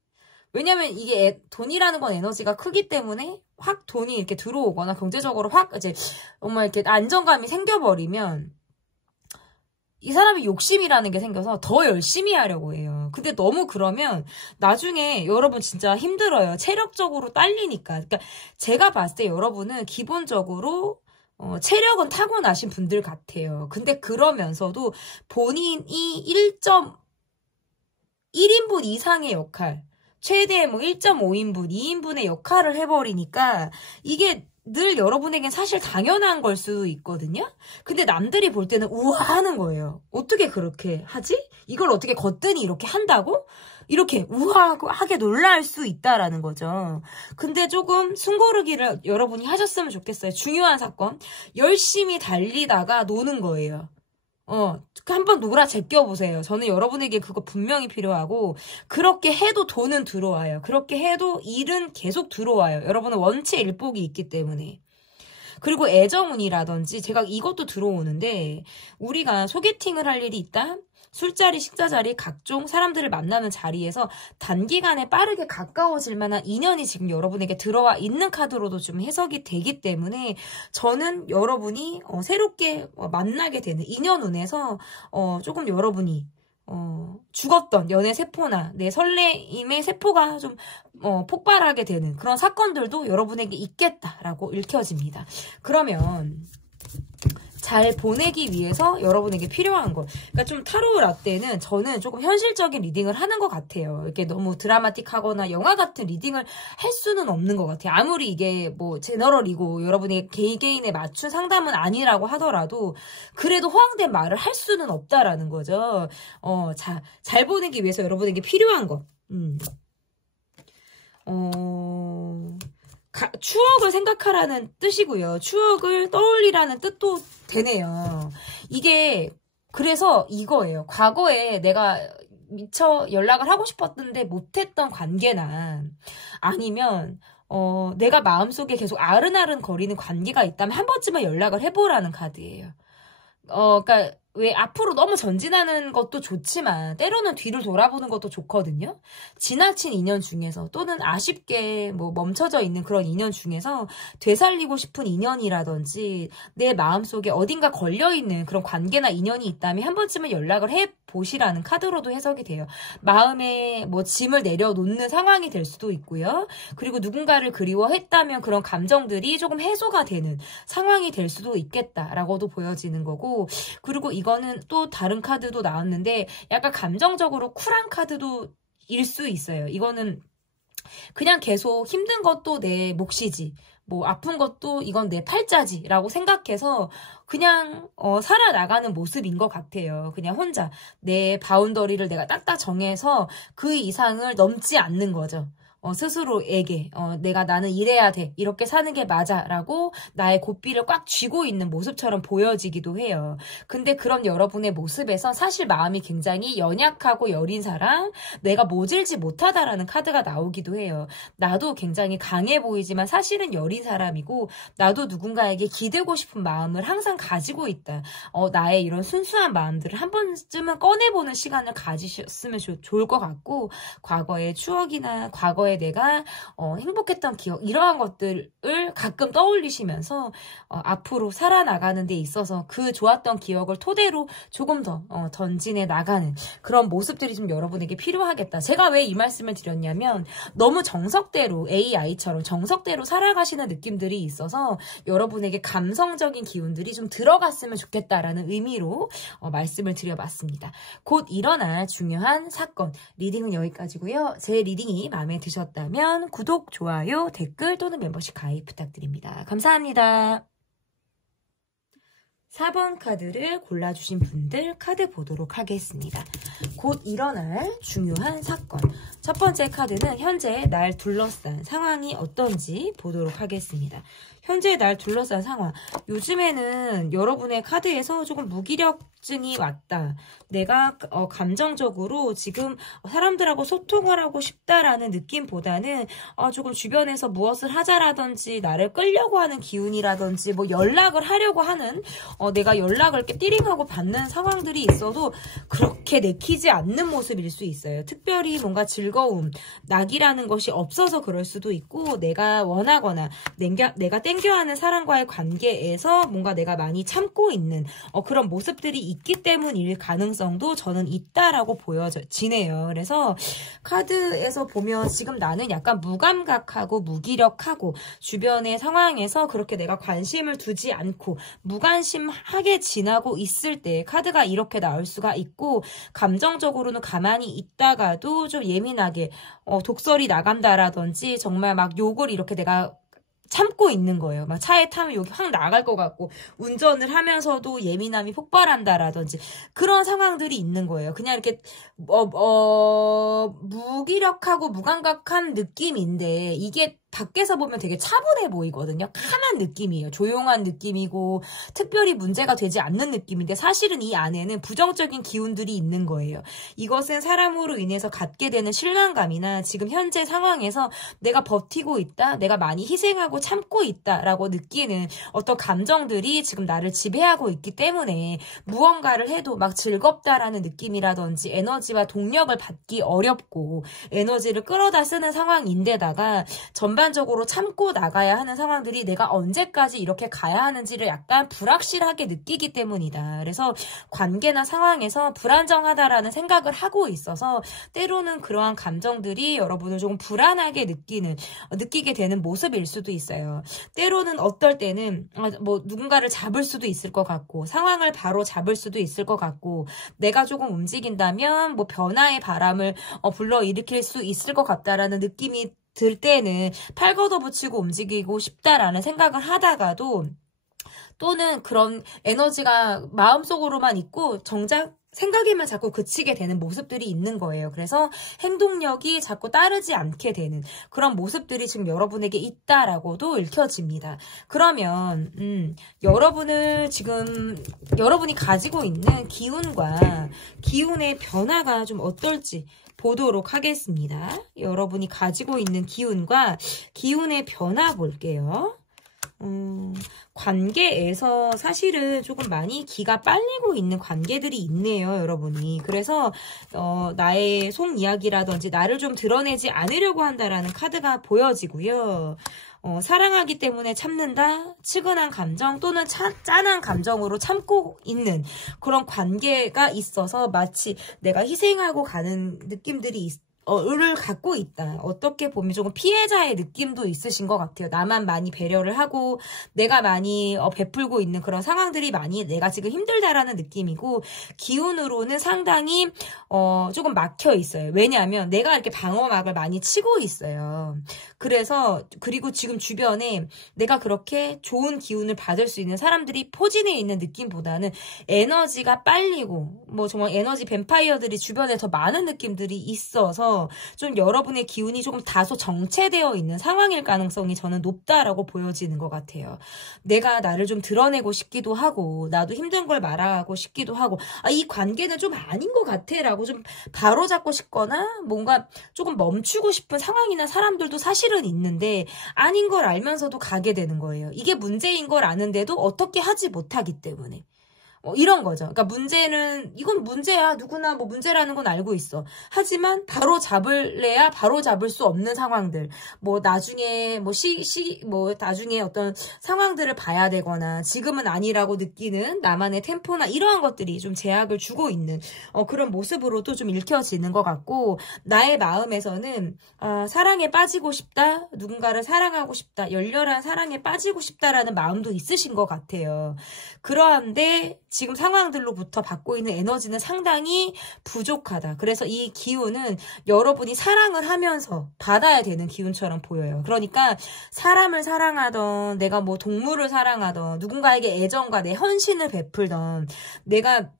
왜냐면 이게 돈이라는 건 에너지가 크기 때문에 확 돈이 이렇게 들어오거나 경제적으로 확 이제 정말 이렇게 안정감이 생겨버리면 이 사람이 욕심이라는 게 생겨서 더 열심히 하려고 해요. 근데 너무 그러면 나중에 여러분 진짜 힘들어요. 체력적으로 딸리니까. 그러니까 제가 봤을 때 여러분은 기본적으로 체력은 타고나신 분들 같아요. 근데 그러면서도 본인이 1인분 이상의 역할, 최대 뭐 1.5인분, 2인분의 역할을 해버리니까 이게 늘 여러분에겐 사실 당연한 걸 수도 있거든요. 근데 남들이 볼 때는 우아하는 거예요. 어떻게 그렇게 하지? 이걸 어떻게 거뜬히 이렇게 한다고? 이렇게 우아하게 놀랄 수 있다라는 거죠. 근데 조금 숨고르기를 여러분이 하셨으면 좋겠어요. 중요한 사건. 열심히 달리다가 노는 거예요. 한번 놀아 제껴보세요. 저는 여러분에게 그거 분명히 필요하고, 그렇게 해도 돈은 들어와요. 그렇게 해도 일은 계속 들어와요. 여러분은 원체 일복이 있기 때문에. 그리고 애정운이라든지, 제가 이것도 들어오는데, 우리가 소개팅을 할 일이 있다? 술자리, 식사자리, 각종 사람들을 만나는 자리에서 단기간에 빠르게 가까워질 만한 인연이 지금 여러분에게 들어와 있는 카드로도 좀 해석이 되기 때문에 저는 여러분이 새롭게 만나게 되는 인연운에서 조금 여러분이 죽었던 연애 세포나 내 설레임의 세포가 좀 폭발하게 되는 그런 사건들도 여러분에게 있겠다라고 읽혀집니다. 그러면 잘 보내기 위해서 여러분에게 필요한 것. 그러니까 좀 타로 라떼는 저는 조금 현실적인 리딩을 하는 것 같아요. 이렇게 너무 드라마틱하거나 영화 같은 리딩을 할 수는 없는 것 같아요. 아무리 이게 뭐 제너럴이고 여러분의 개인에 맞춘 상담은 아니라고 하더라도 그래도 허황된 말을 할 수는 없다라는 거죠. 잘 보내기 위해서 여러분에게 필요한 것. 추억을 생각하라는 뜻이고요. 추억을 떠올리라는 뜻도 되네요. 이게 그래서 이거예요. 과거에 내가 미처 연락을 하고 싶었는데 못했던 관계나 아니면 내가 마음속에 계속 아른아른 거리는 관계가 있다면 한 번쯤은 연락을 해보라는 카드예요. 그러니까 왜 앞으로 너무 전진하는 것도 좋지만 때로는 뒤를 돌아보는 것도 좋거든요. 지나친 인연 중에서 또는 아쉽게 뭐 멈춰져 있는 그런 인연 중에서 되살리고 싶은 인연이라든지 내 마음속에 어딘가 걸려있는 그런 관계나 인연이 있다면 한 번쯤은 연락을 해보시라는 카드로도 해석이 돼요. 마음에 뭐 짐을 내려놓는 상황이 될 수도 있고요. 그리고 누군가를 그리워했다면 그런 감정들이 조금 해소가 되는 상황이 될 수도 있겠다라고도 보여지는 거고, 그리고 이거는 또 다른 카드도 나왔는데 약간 감정적으로 쿨한 카드도 일 수 있어요. 이거는 그냥 계속 힘든 것도 내 몫이지, 뭐 아픈 것도 이건 내 팔자지라고 생각해서 그냥 살아나가는 모습인 것 같아요. 그냥 혼자 내 바운더리를 내가 딱딱 정해서 그 이상을 넘지 않는 거죠. 스스로에게 나는 이래야 돼, 이렇게 사는 게 맞아 라고 나의 고삐를 꽉 쥐고 있는 모습처럼 보여지기도 해요. 근데 그런 여러분의 모습에서 사실 마음이 굉장히 연약하고 여린 사람, 내가 모질지 못하다라는 카드가 나오기도 해요. 나도 굉장히 강해 보이지만 사실은 여린 사람이고, 나도 누군가에게 기대고 싶은 마음을 항상 가지고 있다. 나의 이런 순수한 마음들을 한 번쯤은 꺼내보는 시간을 가지셨으면 좋을 것 같고, 과거의 추억이나 과거의 내가 행복했던 기억, 이러한 것들을 가끔 떠올리시면서 앞으로 살아나가는 데 있어서 그 좋았던 기억을 토대로 조금 더 전진해 나가는 그런 모습들이 좀 여러분에게 필요하겠다. 제가 왜 이 말씀을 드렸냐면 너무 정석대로 AI처럼 정석대로 살아가시는 느낌들이 있어서 여러분에게 감성적인 기운들이 좀 들어갔으면 좋겠다라는 의미로 말씀을 드려봤습니다. 곧 일어날 중요한 사건, 리딩은 여기까지고요. 제 리딩이 마음에 드셨다면 구독, 좋아요, 댓글 또는 멤버십 가입 부탁드립니다. 감사합니다. 4번 카드를 골라주신 분들 카드 보도록 하겠습니다. 곧 일어날 중요한 사건. 첫 번째 카드는 현재 날 둘러싼 상황이 어떤지 보도록 하겠습니다. 현재 날 둘러싼 상황. 요즘에는 여러분의 카드에서 조금 무기력증이 왔다. 내가 감정적으로 지금 사람들하고 소통을 하고 싶다라는 느낌보다는 조금 주변에서 무엇을 하자라든지 나를 끌려고 하는 기운이라든지 뭐 연락을 하려고 하는 내가 연락을 이렇게 띠링하고 받는 상황들이 있어도 그렇게 내키지 않는 모습일 수 있어요. 특별히 뭔가 즐거움, 낙이라는 것이 없어서 그럴 수도 있고, 내가 원하거나 내가 땡겨하는 사람과의 관계에서 뭔가 내가 많이 참고 있는 그런 모습들이 있기 때문일 가능성도 저는 있다라고 보여지네요. 그래서 카드에서 보면 지금 나는 약간 무감각하고 무기력하고 주변의 상황에서 그렇게 내가 관심을 두지 않고 무관심하게 지나고 있을 때 카드가 이렇게 나올 수가 있고, 감정적으로는 가만히 있다가도 좀 예민하게 독설이 나간다라든지 정말 막 욕을 이렇게 내가 참고 있는 거예요. 막 차에 타면 여기 확 나갈 것 같고, 운전을 하면서도 예민함이 폭발한다라든지 그런 상황들이 있는 거예요. 그냥 이렇게 무기력하고 무감각한 느낌인데, 이게 밖에서 보면 되게 차분해 보이거든요. 카만 느낌이에요. 조용한 느낌이고 특별히 문제가 되지 않는 느낌인데, 사실은 이 안에는 부정적인 기운들이 있는 거예요. 이것은 사람으로 인해서 갖게 되는 실망감이나 지금 현재 상황에서 내가 버티고 있다, 내가 많이 희생하고 참고 있다라고 느끼는 어떤 감정들이 지금 나를 지배하고 있기 때문에 무언가를 해도 막 즐겁다라는 느낌이라든지 에너지와 동력을 받기 어렵고 에너지를 끌어다 쓰는 상황인데다가 전반적으로 참고 나가야 하는 상황들이 내가 언제까지 이렇게 가야 하는지를 약간 불확실하게 느끼기 때문이다. 그래서 관계나 상황에서 불안정하다라는 생각을 하고 있어서 때로는 그러한 감정들이 여러분을 조금 불안하게 느끼게 되는 모습일 수도 있어요. 때로는 어떨 때는 뭐 누군가를 잡을 수도 있을 것 같고, 상황을 바로 잡을 수도 있을 것 같고, 내가 조금 움직인다면 뭐 변화의 바람을 불러일으킬 수 있을 것 같다라는 느낌이 들 때는 팔 걷어붙이고 움직이고 싶다라는 생각을 하다가도, 또는 그런 에너지가 마음속으로만 있고 정작 생각에만 자꾸 그치게 되는 모습들이 있는 거예요. 그래서 행동력이 자꾸 따르지 않게 되는 그런 모습들이 지금 여러분에게 있다라고도 읽혀집니다. 그러면 여러분이 가지고 있는 기운과 기운의 변화가 좀 어떨지 보도록 하겠습니다. 여러분이 가지고 있는 기운과 기운의 변화 볼게요. 관계에서 사실은 조금 많이 기가 빨리고 있는 관계들이 있네요, 여러분이. 그래서 나의 속 이야기라든지 나를 좀 드러내지 않으려고 한다라는 카드가 보여지고요. 사랑하기 때문에 참는다, 측은한 감정 또는 짠한 감정으로 참고 있는 그런 관계가 있어서 마치 내가 희생하고 가는 느낌들이 를 갖고 있다. 어떻게 보면 조금 피해자의 느낌도 있으신 것 같아요. 나만 많이 배려를 하고 내가 많이 베풀고 있는 그런 상황들이 많이 내가 지금 힘들다라는 느낌이고, 기운으로는 상당히 조금 막혀 있어요. 왜냐하면 내가 이렇게 방어막을 많이 치고 있어요. 그리고 지금 주변에 내가 그렇게 좋은 기운을 받을 수 있는 사람들이 포진해 있는 느낌보다는 에너지가 빨리고 뭐 정말 에너지 뱀파이어들이 주변에 더 많은 느낌들이 있어서 좀 여러분의 기운이 조금 다소 정체되어 있는 상황일 가능성이 저는 높다라고 보여지는 것 같아요. 내가 나를 좀 드러내고 싶기도 하고 나도 힘든 걸 말하고 싶기도 하고, 이 관계는 좀 아닌 것 같아 라고 좀 바로잡고 싶거나 뭔가 조금 멈추고 싶은 상황이나 사람들도 사실은 있는데 아닌 걸 알면서도 가게 되는 거예요. 이게 문제인 걸 아는데도 어떻게 하지 못하기 때문에. 이런 거죠. 그러니까 이건 문제야. 누구나 뭐 문제라는 건 알고 있어. 하지만 바로 잡을래야 바로 잡을 수 없는 상황들. 뭐 나중에 나중에 어떤 상황들을 봐야 되거나 지금은 아니라고 느끼는 나만의 템포나 이러한 것들이 좀 제약을 주고 있는 그런 모습으로도 좀 읽혀지는 것 같고, 나의 마음에서는 사랑에 빠지고 싶다. 누군가를 사랑하고 싶다. 열렬한 사랑에 빠지고 싶다라는 마음도 있으신 것 같아요. 그러한데 지금 상황들로부터 받고 있는 에너지는 상당히 부족하다. 그래서 이 기운은 여러분이 사랑을 하면서 받아야 되는 기운처럼 보여요. 그러니까 사람을 사랑하던, 내가 뭐 동물을 사랑하던, 누군가에게 애정과 내 헌신을 베풀던, 내가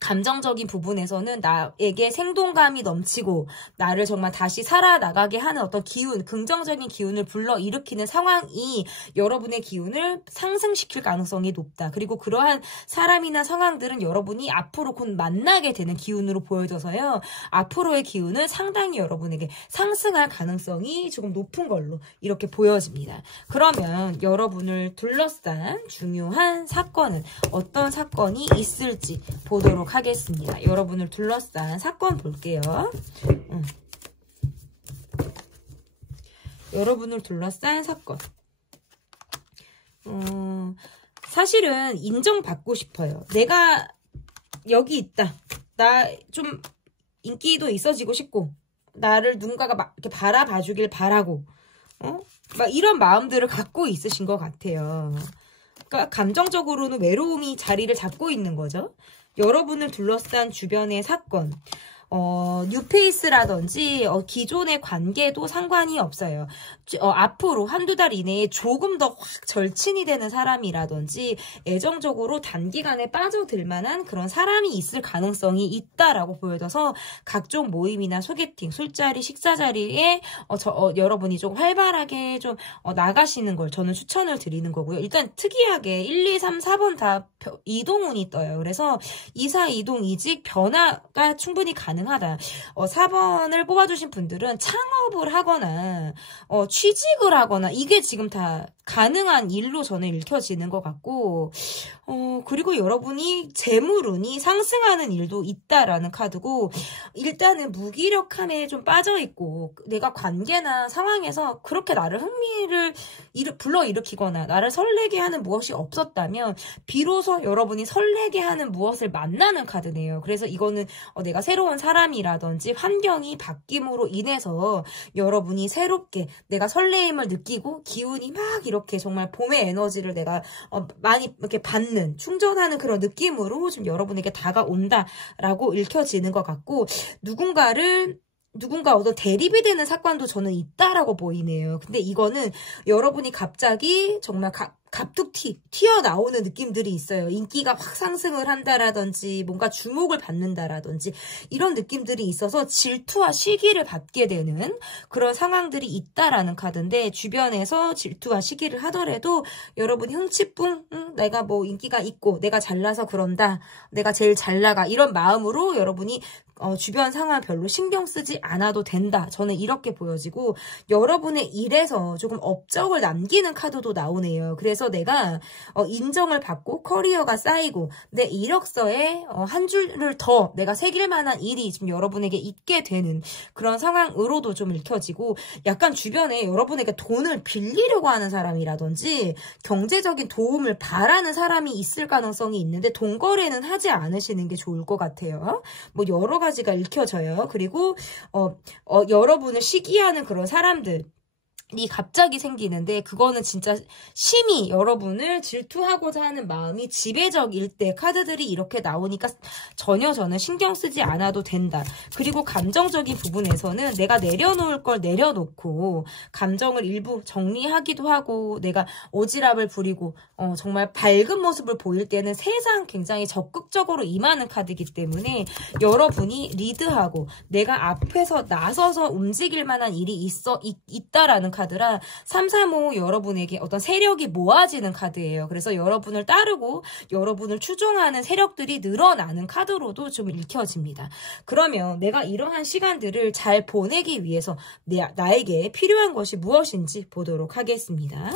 감정적인 부분에서는 나에게 생동감이 넘치고 나를 정말 다시 살아나가게 하는 어떤 기운, 긍정적인 기운을 불러일으키는 상황이 여러분의 기운을 상승시킬 가능성이 높다. 그리고 그러한 사람이나 상황들은 여러분이 앞으로 곧 만나게 되는 기운으로 보여져서요. 앞으로의 기운은 상당히 여러분에게 상승할 가능성이 조금 높은 걸로 이렇게 보여집니다. 그러면 여러분을 둘러싼 중요한 사건은 어떤 사건이 있을지 보도록 하겠습니다. 여러분을 둘러싼 사건 볼게요. 여러분을 둘러싼 사건. 사실은 인정받고 싶어요. 내가 여기 있다. 나 좀 인기도 있어지고 싶고, 나를 누군가가 막 이렇게 바라봐주길 바라고, 막 이런 마음들을 갖고 있으신 것 같아요. 그러니까 감정적으로는 외로움이 자리를 잡고 있는 거죠. 여러분을 둘러싼 주변의 사건, 뉴페이스라든지 기존의 관계도 상관이 없어요. 앞으로 한두 달 이내에 조금 더 확 절친이 되는 사람이라든지 애정적으로 단기간에 빠져들 만한 그런 사람이 있을 가능성이 있다라고 보여져서 각종 모임이나 소개팅, 술자리, 식사자리에 여러분이 좀 활발하게 좀 나가시는 걸 저는 추천을 드리는 거고요. 일단 특이하게 1, 2, 3, 4번 다 이동운이 떠요. 그래서 이사, 이동, 이직, 변화가 충분히 가능하다. 4번을 뽑아주신 분들은 창업을 하거나 취직을 하거나 이게 지금 다 가능한 일로 저는 읽혀지는 것 같고, 그리고 여러분이 재물운이 상승하는 일도 있다라는 카드고, 일단은 무기력함에 좀 빠져있고, 내가 관계나 상황에서 그렇게 나를 흥미를 불러일으키거나 나를 설레게 하는 무엇이 없었다면 비로소 여러분이 설레게 하는 무엇을 만나는 카드네요. 그래서 이거는 내가 새로운 사람이라든지 환경이 바뀜으로 인해서 여러분이 새롭게 내가 설레임을 느끼고 기운이 막 이렇게 정말 봄의 에너지를 내가 많이 이렇게 받는 충전하는 그런 느낌으로 지금 여러분에게 다가온다라고 읽혀지는 것 같고, 누군가 어떤 대립이 되는 사건도 저는 있다라고 보이네요. 근데 이거는 여러분이 갑자기 정말 갑툭 튀어나오는 느낌들이 있어요. 인기가 확 상승을 한다라든지 뭔가 주목을 받는다라든지 이런 느낌들이 있어서 질투와 시기를 받게 되는 그런 상황들이 있다라는 카드인데, 주변에서 질투와 시기를 하더라도 여러분이 흥칫뿡 내가 뭐 인기가 있고 내가 잘나서 그런다, 내가 제일 잘 나가, 이런 마음으로 여러분이 주변 상황 별로 신경 쓰지 않아도 된다. 저는 이렇게 보여지고, 여러분의 일에서 조금 업적을 남기는 카드도 나오네요. 그래서 내가 인정을 받고 커리어가 쌓이고 내 이력서에 한 줄을 더 내가 새길 만한 일이 지금 여러분에게 있게 되는 그런 상황으로도 좀 읽혀지고, 약간 주변에 여러분에게 돈을 빌리려고 하는 사람이라든지 경제적인 도움을 바라는 사람이 있을 가능성이 있는데 돈 거래는 하지 않으시는 게 좋을 것 같아요. 뭐 여러 가지가 읽혀져요. 그리고 여러분을 시기하는 그런 사람들이 갑자기 생기는데, 그거는 진짜 심히 여러분을 질투하고자 하는 마음이 지배적일 때 카드들이 이렇게 나오니까 전혀 저는 신경 쓰지 않아도 된다. 그리고 감정적인 부분에서는 내가 내려놓을 걸 내려놓고 감정을 일부 정리하기도 하고, 내가 오지랖을 부리고 정말 밝은 모습을 보일 때는 세상 굉장히 적극적으로 임하는 카드이기 때문에 여러분이 리드하고 내가 앞에서 나서서 움직일 만한 일이 있다라는 카드라 3, 3, 5 여러분에게 어떤 세력이 모아지는 카드예요. 그래서 여러분을 따르고 여러분을 추종하는 세력들이 늘어나는 카드로도 좀 읽혀집니다. 그러면 내가 이러한 시간들을 잘 보내기 위해서 나에게 필요한 것이 무엇인지 보도록 하겠습니다.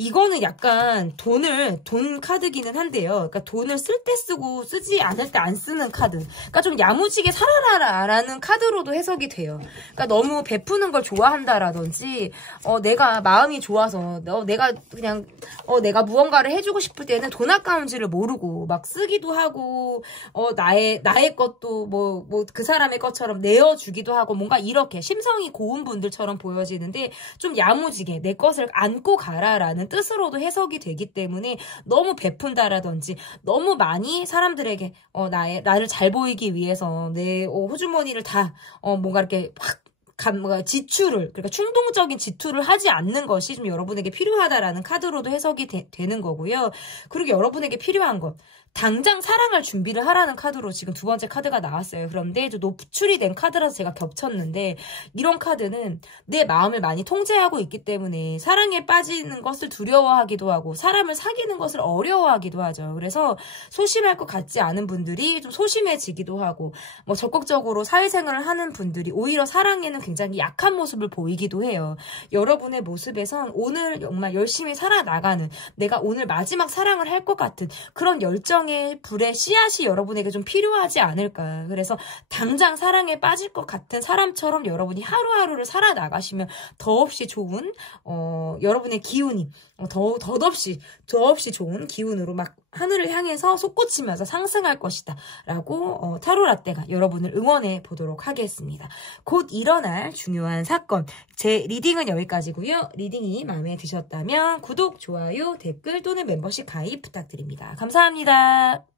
이거는 약간 돈 카드기는 한데요. 그러니까 돈을 쓸 때 쓰고 쓰지 않을 때 안 쓰는 카드. 그러니까 좀 야무지게 살아라라는 카드로도 해석이 돼요. 그러니까 너무 베푸는 걸 좋아한다라든지, 내가 마음이 좋아서, 내가 그냥, 내가 무언가를 해주고 싶을 때는 돈 아까운지를 모르고 막 쓰기도 하고, 나의 것도 그 사람의 것처럼 내어주기도 하고, 뭔가 이렇게 심성이 고운 분들처럼 보여지는데, 좀 야무지게 내 것을 안고 가라라는 뜻으로도 해석이 되기 때문에 너무 베푼다라든지 너무 많이 사람들에게 나를 잘 보이기 위해서 내 호주머니를 다 뭔가 이렇게 확 그러니까 충동적인 지출을 하지 않는 것이 좀 여러분에게 필요하다라는 카드로도 해석이 되는 거고요. 그리고 여러분에게 필요한 것, 당장 사랑할 준비를 하라는 카드로 지금 두 번째 카드가 나왔어요. 그런데 좀 노출이 된 카드라서 제가 겹쳤는데, 이런 카드는 내 마음을 많이 통제하고 있기 때문에 사랑에 빠지는 것을 두려워하기도 하고 사람을 사귀는 것을 어려워하기도 하죠. 그래서 소심할 것 같지 않은 분들이 좀 소심해지기도 하고, 적극적으로 사회생활을 하는 분들이 오히려 사랑에는 굉장히 약한 모습을 보이기도 해요. 여러분의 모습에선 오늘 정말 열심히 살아나가는, 내가 오늘 마지막 사랑을 할 것 같은 그런 열정이 사랑의 불의 씨앗이 여러분에게 좀 필요하지 않을까. 그래서 당장 사랑에 빠질 것 같은 사람처럼 여러분이 하루하루를 살아나가시면 더없이 좋은 여러분의 기운이 더없이 좋은 기운으로 막 하늘을 향해서 솟구치면서 상승할 것이다 라고 타로라떼가 여러분을 응원해 보도록 하겠습니다. 곧 일어날 중요한 사건, 제 리딩은 여기까지고요. 리딩이 마음에 드셨다면 구독, 좋아요, 댓글 또는 멤버십 가입 부탁드립니다. 감사합니다.